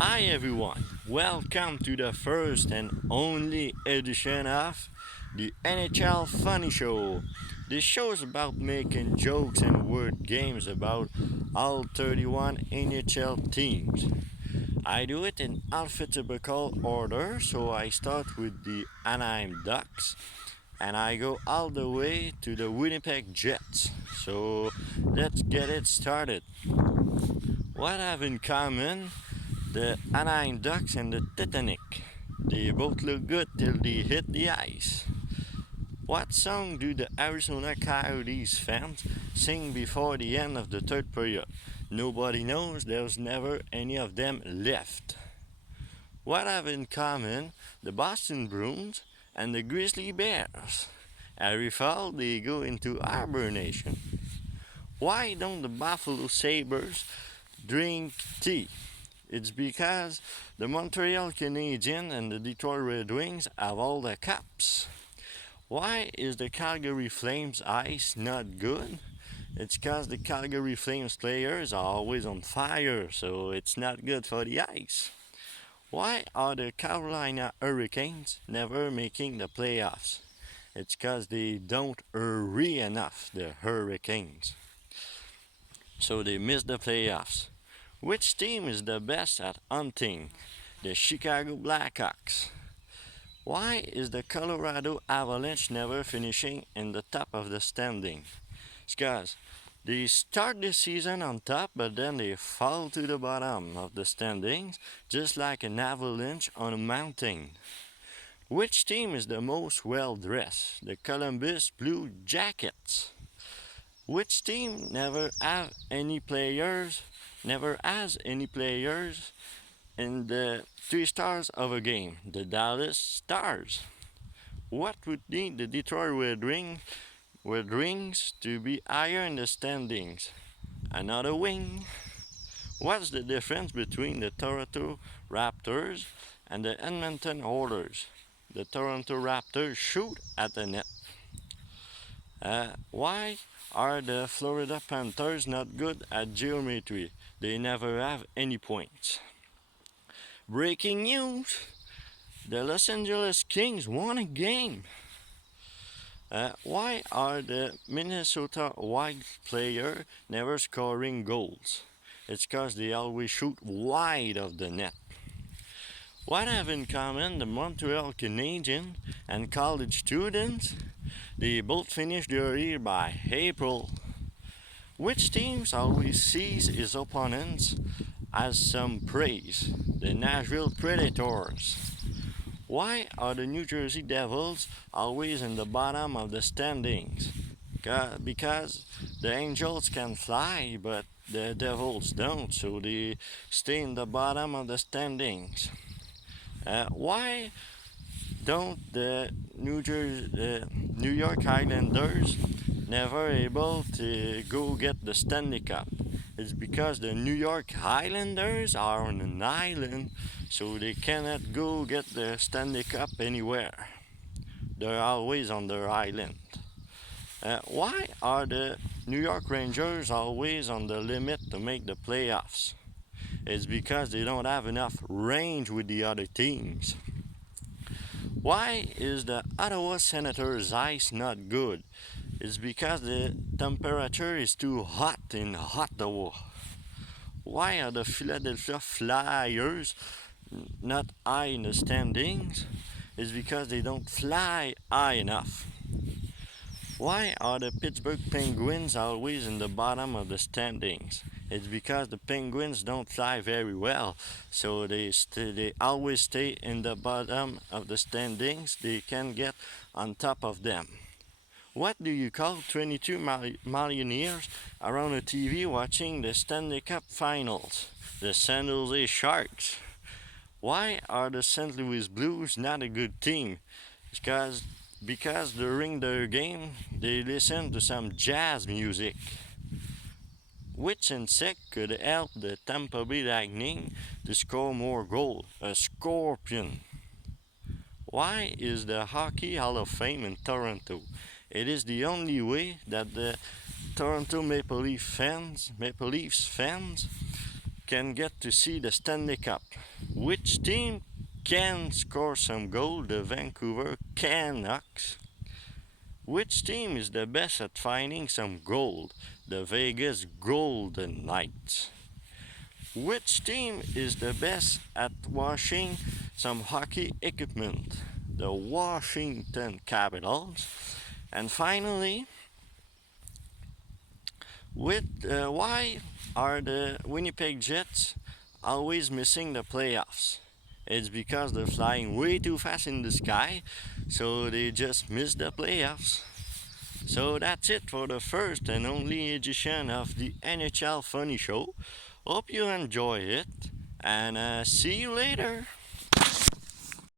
Hi everyone, welcome to the first and only edition of the NHL Funny Show. This show is about making jokes and word games about all 31 NHL teams. I do it in alphabetical order, so I start with the Anaheim Ducks and I go all the way to the Winnipeg Jets. So let's get it started. What have in common the Anaheim Ducks and the Titanic? They both look good till they hit the ice. What song do the Arizona Coyotes fans sing before the end of the third period? Nobody knows, there's never any of them left. What have in common the Boston Bruins and the Grizzly Bears? Every fall they go into hibernation. Why don't the Buffalo Sabres drink tea? It's because the Montreal Canadiens and the Detroit Red Wings have all the cups. Why is the Calgary Flames ice not good? It's because the Calgary Flames players are always on fire, so it's not good for the ice. Why are the Carolina Hurricanes never making the playoffs? It's because they don't hurry enough, the Hurricanes. So they miss the playoffs. Which team is the best at hunting? The Chicago Blackhawks. Why is the Colorado Avalanche never finishing in the top of the standing? It's because they start the season on top, but then they fall to the bottom of the standings, just like an avalanche on a mountain. Which team is the most well dressed? The Columbus Blue Jackets. Which team never has any players in the 3 stars of a game? The Dallas Stars. What would need the Detroit Red Wings to be higher in the standings? Another wing. What's the difference between the Toronto Raptors and the Edmonton Oilers? The Toronto Raptors shoot at the net. Why are the Florida Panthers not good at geometry? They never have any points. Breaking news! The Los Angeles Kings won a game. Why are the Minnesota Wild players never scoring goals? It's because they always shoot wide of the net. What have in common the Montreal Canadiens and college students? They both finish their year by April. Which teams always sees his opponents as some praise? The Nashville Predators. Why are the New Jersey Devils always in the bottom of the standings? Because the Angels can fly, but the Devils don't, so they stay in the bottom of the standings. Why don't the New York Islanders never able to go get the Stanley Cup? It's because the New York Islanders are on an island, so they cannot go get the Stanley Cup anywhere. They're always on their island. Why are the New York Rangers always on the limit to make the playoffs? It's because they don't have enough range with the other teams. Why is the Ottawa Senators' ice not good? It's because the temperature is too hot in Ottawa. Why are the Philadelphia Flyers not high in the standings? It's because they don't fly high enough. Why are the Pittsburgh Penguins always in the bottom of the standings? It's because the Penguins don't fly very well, so they always stay in the bottom of the standings. They can get on top of them. What do you call 22 millionaires around a TV watching the Stanley Cup Finals? The San Jose Sharks. Why are the St. Louis Blues not a good team? Because because during their game they listen to some jazz music. Which insect could help the Tampa Bay Lightning to score more goals? A scorpion. Why is the Hockey Hall of Fame in Toronto? It is the only way that the Toronto Maple Leafs fans can get to see the Stanley Cup? Which team can score some goal? The Vancouver Canucks. Which team is the best at finding some gold? The Vegas Golden Knights. Which team is the best at washing some hockey equipment? The Washington Capitals. And finally, why are the Winnipeg Jets always missing the playoffs? It's because they're flying way too fast in the sky, so they just miss the playoffs. So that's it for the first and only edition of the NHL Funny Show. Hope you enjoy it, and see you later.